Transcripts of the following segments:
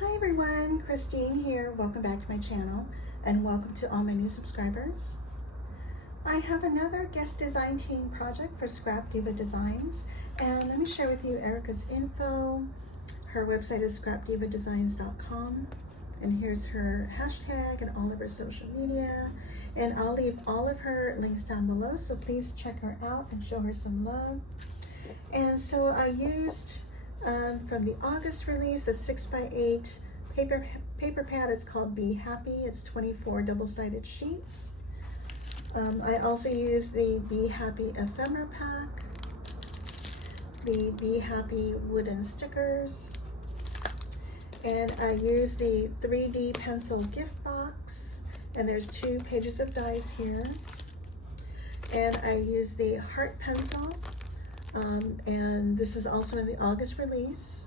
Hi everyone, Christine here. Welcome back to my channel and welcome to all my new subscribers. I have another guest design team project for ScrapDivaDesigns, and let me share with you Erica's info. Her website is ScrapDivaDesigns.com, and here's her hashtag and all of her social media, and I'll leave all of her links down below, so please check her out and show her some love. And so I used from the August release, the 6x8 paper pad. It's called Be Happy. It's 24 double-sided sheets. I also used the Be Happy ephemera pack, the Be Happy wooden stickers, and I used the 3D pencil gift box, and there's 2 pages of dies here. And I used the heart pencil. And this is also in the August release.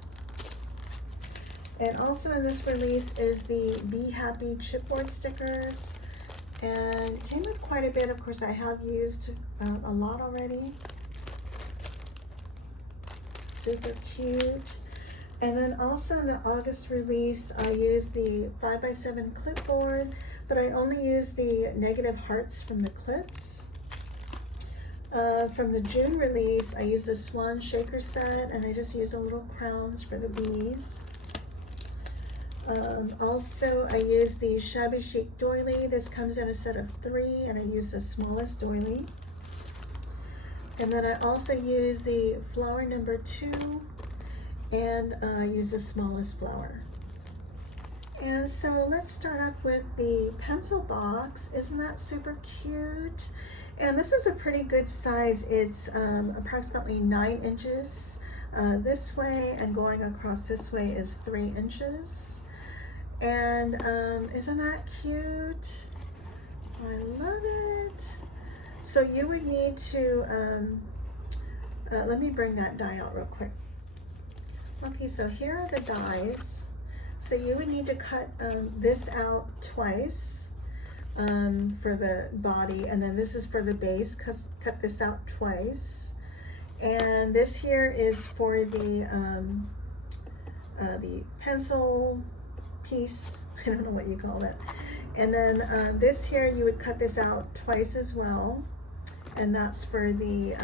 And also in this release is the Be Happy chipboard stickers. And it came with quite a bit. Of course, I have used a lot already. Super cute. And then also in the August release, I used the 5x7 clipboard, but I only used the negative hearts from the clips. From the June release, I used the Swan Shaker Set, and I just used the little crowns for the bees. Also, I used the Shabby Chic Doily. This comes in a set of 3, and I used the smallest doily. And then I also used the flower number 2, and I used the smallest flower. And so let's start off with the pencil box. Isn't that super cute? And this is a pretty good size. It's approximately 9 inches this way, and going across this way is 3 inches. And isn't that cute? I love it. So you would need to, let me bring that die out real quick. Okay, so here are the dies. So you would need to cut this out twice. For the body, and then this is for the base. Cut this out twice, and this here is for the pencil piece. I don't know what you call it. And then this here, you would cut this out twice as well, and that's for the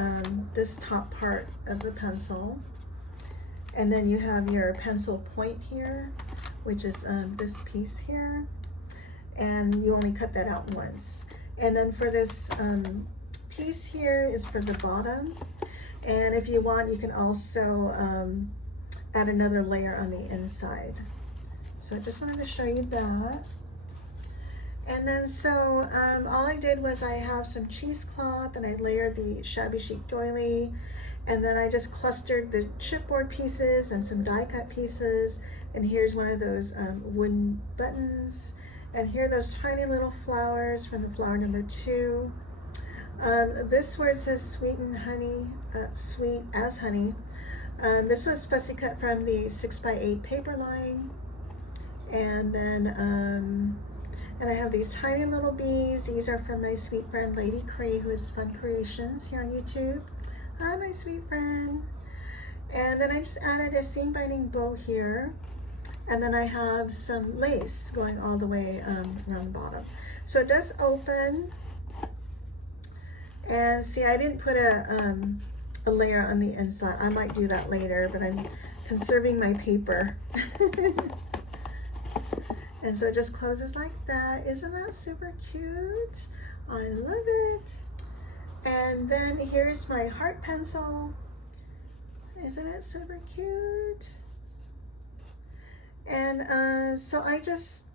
this top part of the pencil. And then you have your pencil point here, which is this piece here. And you only cut that out once. And then for this piece here is for the bottom. And if you want, you can also add another layer on the inside. So I just wanted to show you that. And then so all I did was I have some cheesecloth, and I layered the Shabby Chic doily, and then I just clustered the chipboard pieces and some die cut pieces. And here's one of those wooden buttons. And here are those tiny little flowers from the flower number 2. This where it says sweet and honey, sweet as honey. This was fussy cut from the 6x8 paper line. And then, and I have these tiny little bees. These are from my sweet friend Lady Cree, who is Fun Creations here on YouTube. Hi, my sweet friend. And then I just added a seam binding bow here. And then I have some lace going all the way around the bottom. So it does open. And see, I didn't put a layer on the inside. I might do that later, but I'm conserving my paper. And so it just closes like that. Isn't that super cute? I love it. And then here's my heart pencil. Isn't it super cute? And so I just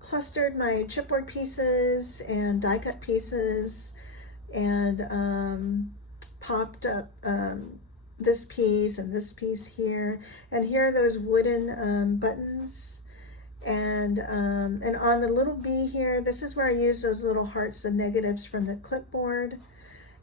clustered my chipboard pieces and die cut pieces, and popped up this piece and this piece here. And here are those wooden buttons. And on the little bee here, this is where I use those little hearts, the negatives from the clipboard.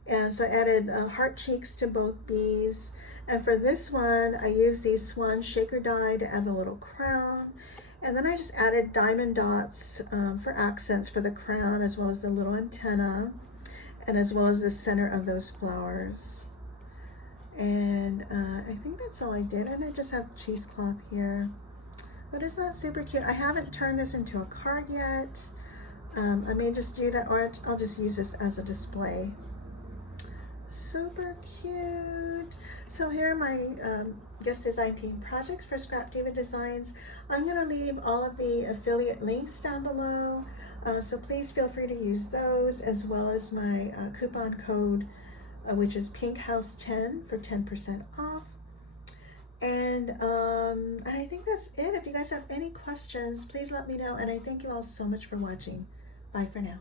And so I added heart cheeks to both bees. And for this one, I used these Swan Shaker die to add the little crown. And then I just added diamond dots for accents for the crown, as well as the little antenna, and as well as the center of those flowers. And I think that's all I did. And I just have cheesecloth here. But isn't that super cute? I haven't turned this into a card yet. I may just do that, or I'll just use this as a display. Super cute. So here are my guest design team projects for ScrapDivaDesigns. I'm going to leave all of the affiliate links down below, so please feel free to use those, as well as my coupon code, which is pinkhouse10 for 10% off. And I think that's it. If you guys have any questions, please let me know, and I thank you all so much for watching. Bye for now.